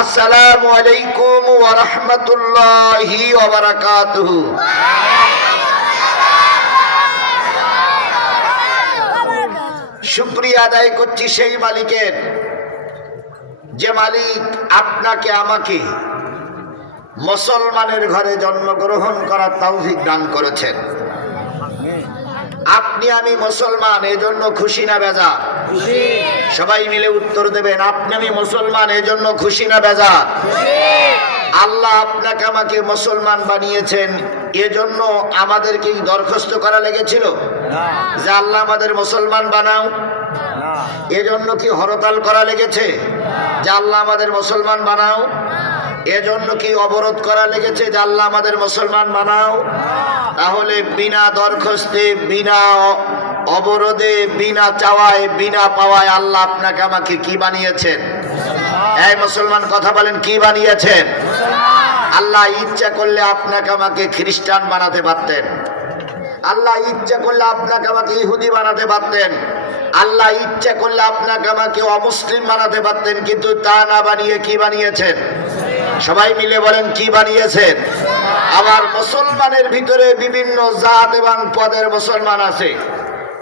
আসসালামু আলাইকুম ওয়া রাহমাতুল্লাহি ওয়া বারাকাতুহু। শুকরিয়া আদায় করছি সেই মালিকের, যে মালিক আপনাকে আমাকে মুসলমানের ঘরে জন্মগ্রহণ করার তৌফিক দান করেছেন। আপনি আমি মুসলমান, এজন্য খুশি না বেজার? সবাই মিলে উত্তর দেবেন, আপনি আমি মুসলমান, এজন্য খুশি না বেজার? আল্লাহ আপনাকে আমাকে মুসলমান বানিয়েছেন, এজন্য আমাদেরকে দরখাস্ত করা লেগেছিল যে আল্লাহ আমাদের মুসলমান বানাও? এজন্য কি হরতাল করা লেগেছে যে আল্লাহ আমাদের মুসলমান বানাও? এজন্য কি অবরোধ করা লেগেছে যে আল্লাহ আমাদের মুসলমান বানাও? তাহলে বিনা দরখাস্তে, বিনা অবরোধে, বিনা চাওয়ায়, বিনা পাওয়ায় আল্লাহ আপনাকে আমাকে কি বানিয়েছেন? এই মুসলমান কথা বলেন, কি বানিয়েছেন? আল্লাহ ইচ্ছা করলে আপনাকে আমাকে খ্রিস্টান বানাতে পারতেন, আল্লাহ ইচ্ছা করলে আপনাকে আমাকে ইহুদি বানাতে পারতেন, আল্লাহ ইচ্ছা করলে আপনাকে আমাকে অমুসলিম বানাতে পারতেন, কিন্তু তা না বানিয়ে কি বানিয়েছেন? সবাই মিলে বলেন, কি বানিয়েছেন? আবার মুসলমানের ভিতরে বিভিন্ন জাত এবং পদের মুসলমান আছে।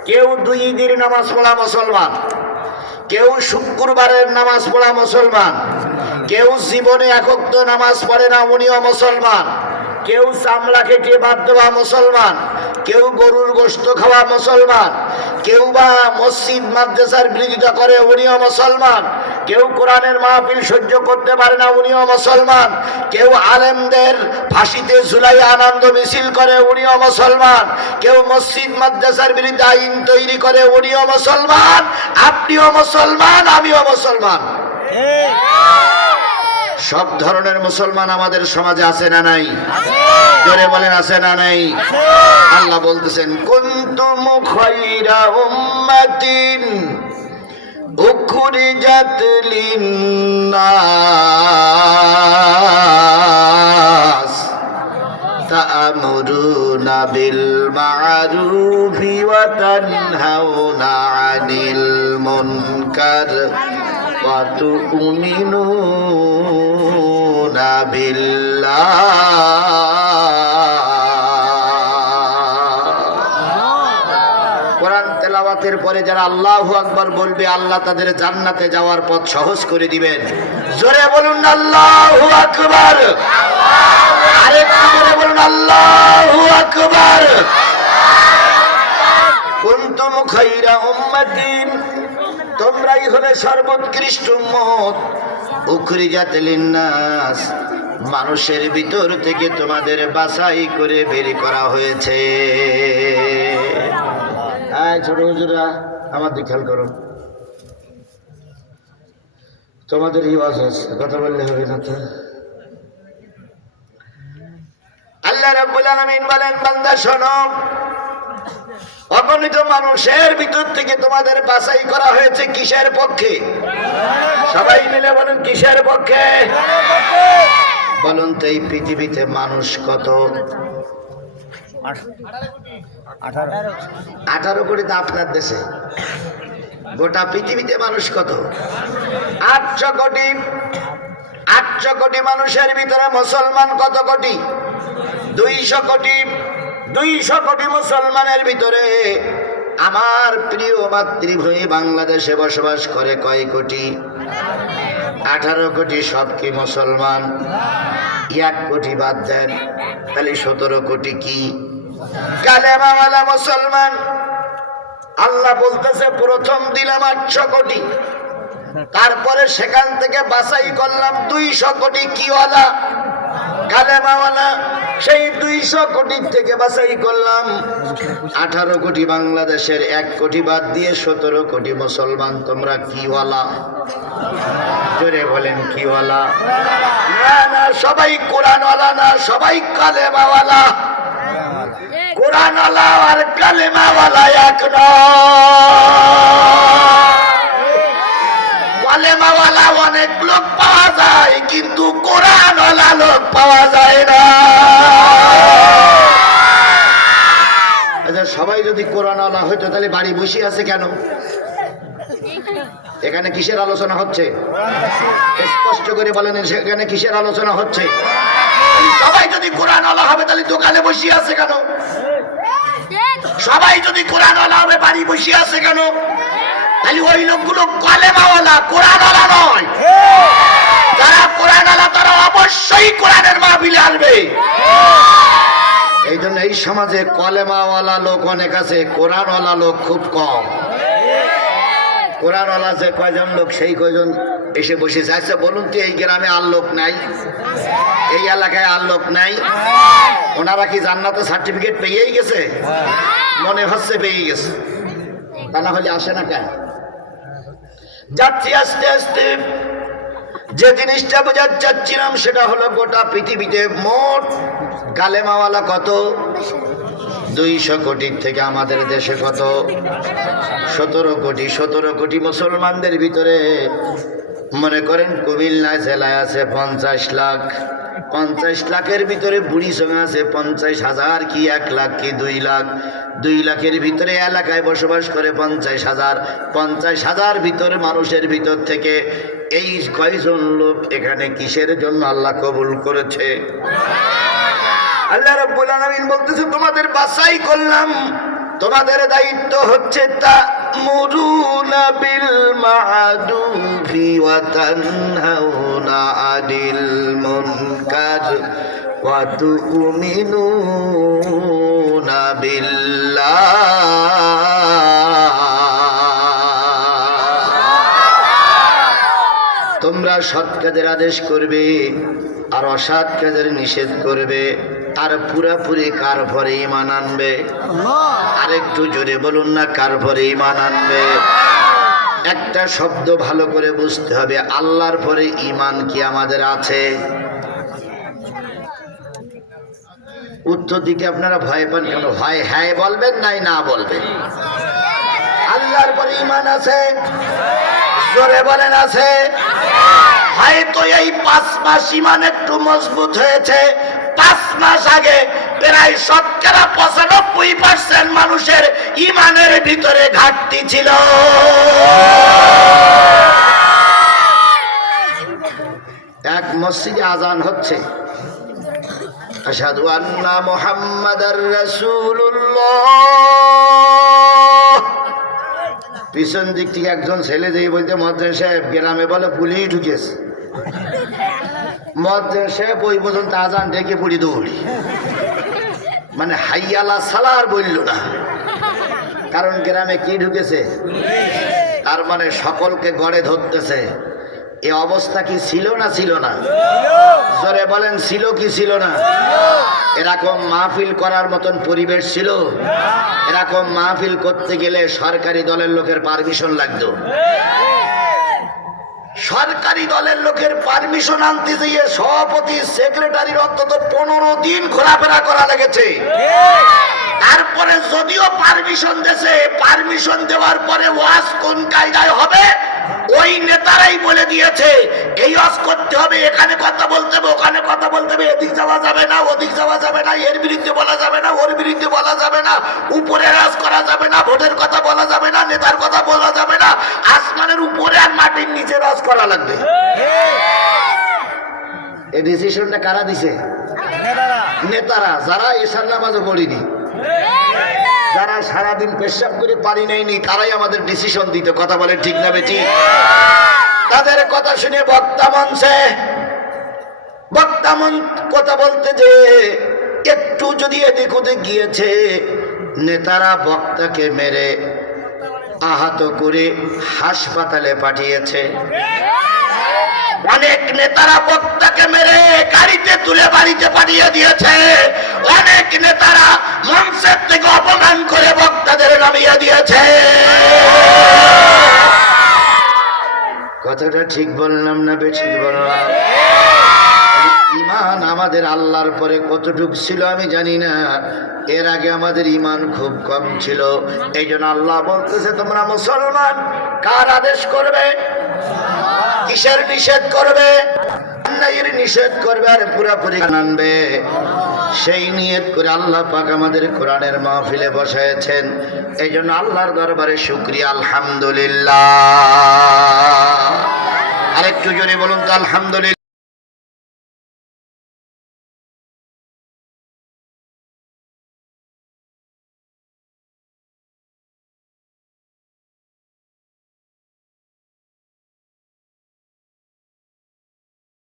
কেউ 2 ঈদের নামাজ পড়া মুসলমান, কেউ শুক্রবারের নামাজ পড়া মুসলমান, কেউ জীবনে একক্ত নামাজ পড়ে না, উনিও মুসলমান, কেউ চামড়া কেটে বাদ দেওয়া মুসলমান, কেউ গরুর গোশত খাওয়া মুসলমান, কেউ বা মসজিদ মাদ্রাসার বিরোধিতা করে, উনিও মুসলমান, কেউ কোরআনের মাহফিল সহ্য করতে পারে না, উনিও মুসলমান, কেউ আলেমদের ফাঁসিতে ঝুলাই আনন্দ মিছিল করে, উনিও মুসলমান, কেউ মসজিদ মাদ্রাসার বিরুদ্ধে আইন তৈরি করে, উনিও মুসলমান, আপনিও মুসলমান, আমিও মুসলমান। সব ধরনের মুসলমান আমাদের সমাজে আছে না নাই? জোরে বলেন, আছে না নাই? আল্লাহ বলতেছেন, কুনতুম খায়রা উম্মাতিন উখরিজাত লিন্নাস তা'মুরুনা বিল মা'রুফি ওয়া তানহাউনা আনিল মুনকার ওয়া তু'মিনুনা বিল্লাহ। কোরআন তেলাওয়াতের পরে যারা আল্লাহু আকবার বলবে, আল্লাহ তাদের জান্নাতে যাওয়ার পথ সহজ করে দিবেন। জোরে বলুন আল্লাহু আকবার। আরেকটু জোরে বলুন আল্লাহু আকবার। কুনতুম খায়রা উম্মাতিন, তোমরাই হলে সর্বোৎকৃষ্ট উম্মত, উখরিজাত লিন্নাস, মানুষের ভিতর থেকে তোমাদের বাছাই করে বের করা হয়েছে। ছোট হুজুরা আমার দিকে খেয়াল করো, তোমাদের রিওয়াজ আছে, কথা বললে হবে না তো। আল্লাহ রাব্বুল আলামিন বলেন, বান্দা শোনো, অগণিত মানুষের ভিতর থেকে তোমাদের বাছাই করা হয়েছে কিসের পক্ষে? সবাই মিলে বলুন, কিসের পক্ষে? বলুন তো, এই পৃথিবীতে মানুষ কত? 18 কোটি। তো আপনার দেশে গোটা পৃথিবীতে মানুষ কত? 800 কোটি। 800 কোটি মানুষের ভিতরে মুসলমান কত কোটি? 200 কোটি। 200 কোটি মুসলমানের ভিতরে আমার প্রিয় মাতৃভূমি বাংলাদেশে বসবাস করে কয় কোটি? 18 কোটি। সব কি মুসলমান? 1 কোটি বাদ দেন, তাহলে 17 কোটি কি কালেমাওয়ালা মুসলমান। আল্লাহ বলতেছে, প্রথম দিলাম 800 কোটি, তারপরে সেখান থেকে বাছাই করলাম 200 কোটি কিওয়ালা, কালেমাওয়ালা। সেই 200 কোটির থেকে বাছাই করলাম 18 কোটি বাংলাদেশের, 1 কোটি বাদ দিয়ে 17 কোটি মুসলমান। তোমরা কিওয়ালা? জোরে বলেন, কিওয়ালা? না না, সবাই কোরআনওয়ালা না, সবাই কালেমাওয়ালা। কোরআনওয়ালা আর কালেমাওয়ালা এক নয়। কালেমাওয়ালা অনেক লোক পাওয়া যায়, কিন্তু কোরআনওয়ালা লোক পাওয়া যায় না। আচ্ছা, সবাই যদি কোরআনওয়ালা হইতো তাহলে বাড়ি বসে আছে কেন? এখানে কিসের আলোচনা হচ্ছে? স্পষ্ট করে বলেন, সেখানে কিসের আলোচনা হচ্ছে? সবাই যদি কোরআন আলা হবে তাহলে দোকানে বসে আছে কেন? সবাই যদি কোরআন আলা হবে বাড়ি বসে আছে কেন? তাহলে ওই লোকগুলো কলেমাওয়ালা, কোরআন আলা নয়। যারা কোরআন আলা তারা অবশ্যই কোরআনের মাহফিলে আসবে। এই জন্য এই সমাজে কলেমাওয়ালা লোক অনেক আছে, কোরআনওয়ালা লোক খুব কম। কোরআনওয়ালা যে কয়জন লোক সেই কয়জন এসে বসেছে। আচ্ছা বলুন তো, এই গ্রামে আর লোক নাই? এই এলাকায় আর লোক নাই? ওনারা কি জান্নাতে সার্টিফিকেট পেয়েই গেছে? মনে হচ্ছে পেয়ে গেছে, তা না হলে আসে না কেন? যাচ্ছি আস্তে আস্তে। যে জিনিসটা বোঝাতে চাচ্ছিলাম সেটা হলো, গোটা পৃথিবীতে মোট কালেমাওয়ালা কত? 200 কোটির থেকে আমাদের দেশে কত? 17 কোটি। 17 কোটি মুসলমানদের ভিতরে মনে করেন কুমিল্লা জেলায় আছে 50 লাখ। 50 লাখের ভিতরে বুড়ি সঙ্গে আছে 50,000 কি 1 লাখ কি 2 লাখ। 2 লাখের ভিতরে এলাকায় বসবাস করে 50,000। 50,000 ভিতরে মানুষের ভিতর থেকে এই কয়জন লোক এখানে কিসের জন্য আল্লাহ কবুল করেছে? আল্লাহ রাব্বুল আলামিন বলতেছে, তোমাদের বাছাই করলাম, তোমাদের দায়িত্ব হচ্ছে তা'মুরুনা বিল মা'রুফি ওয়া তানহাউনা আনিল মুনকার ওয়া তু'মিনুনা বিল্লাহ। তোমরা সৎ কাজের আদেশ করবে আর অসৎ কাজের নিষেধ করবে, আর পুরাপুরি কার পরে ঈমান আনবে? আরেকটু জোরে বলুন না, কার পরে ঈমান আনবে? একটা শব্দ ভালো করে বুঝতে হবে, আল্লাহর পরে ঈমান কি আমাদের আছে? উত্তর দিকে আপনারা ভয় পান কেন? হয় হ্যাঁ বলবেন, নাই না বলবেন। আল্লাহর পরে ঈমান আছে, জোরে বলেন আছে। হয়তো এই 5 মাস ঈমান একটু মজবুত হয়েছে। 5 মাস আগে প্রায় 95% মানুষের ঈমানের ভিতরে ঘাটতি ছিল। এক মসজিদে আজান হচ্ছে, আশহাদু আন্না মুহাম্মাদার রাসূলুল্লাহ। পিছন দিক থেকে একজন ছেলে যেই বলতে, মুয়াজ্জিন সাহেব, গ্রামে বলে পুলিশ ঢুকেছে। মুয়াজ্জিন সাহেব ওই পর্যন্ত আজান ডেকে পড়ি দৌড়ি, মানে হাইয়া আলা সালার বলল না, কারণ গ্রামে কি ঢুকেছে? তার মানে সকলকে গড়ে ধরতেছে। এই অবস্থা কি ছিল না ছিল না? জোরে বলেন, ছিল কি ছিল না? এরকম মাহফিল করার মতন পরিবেশ ছিল? এরকম মাহফিল করতে গেলে সরকারি দলের লোকের পারমিশন লাগতো। সরকারি দলের লোকের পারমিশন আনতে গিয়ে সভাপতি সেক্রেটারির অন্তত 15 দিন ঘোরাফেরা করা লেগেছে। তারপরে যদিও পারমিশন দিয়েছে, পারমিশন দেওয়ার পরে ওয়াজ কোন কায়দায় হবে ওই নেতারাই বলে দিয়েছে, এই ওয়াজ করতে হবে, এখানে কথা বলতে হবে, ওখানে কথা বলতে হবে, এদিক যাওয়া যাবে না, ওদিক যাওয়া যাবে না, এর বিরুদ্ধে বলা যাবে না, ওর বিরুদ্ধে বলা যাবে না, উপরে রাজ করা যাবে না, ভোটের কথা বলা যাবে না, নেতার কথা বলা যাবে না, আসমানের উপরে আর মাটির নিচে রাজ করা লাগবে। এই ডিসিশনটা কারা দিছে? নেতারা, যারা এশার নামাজও পড়িনি, যারা সারাদিন পেশাব করে পারি নেয়নি, তারাই আমাদের ডিসিশন দিত। কথা বলে ঠিক না বেটি? তাদের কথা শুনে বক্তা কথা বলতে যে একটু যদি এদিক ওদিক গিয়েছে, নেতারা বক্তাকে মেরে আহত করে হাসপাতালে পাঠিয়েছে। অনেক নেতারা বক্তাকে মেরে গাড়িতে তুলে বাড়িতে পাঠিয়ে দিয়েছে। অনেক নেতারা মঞ্চের থেকে অপমান করে বক্তাদের নামিয়ে দিয়েছে। কথাটা ঠিক বললাম না বেঠিক বললাম? ঈমান আমাদের আল্লাহর পরে কতটুকু ছিল আমি জানি না। এর আগে আমাদের ঈমান খুব কম ছিল। এই জন্য আল্লাহ বলতেছে, তোমরা মুসলমান কার আদেশ করবে? কিসের নিষেধ করবে? অন্যায়ের নিষেধ করবে আর পুরাপুরি আনবে। সেই নিয়ত করে আল্লাহ পাক আমাদের কোরআনের মাহফিলে বসায়েছেন। এই জন্য আল্লাহর দরবারে শুকরিয়া, আলহামদুলিল্লাহ। আরেকটু জোরে বলুন তো আলহামদুলিল্লাহ।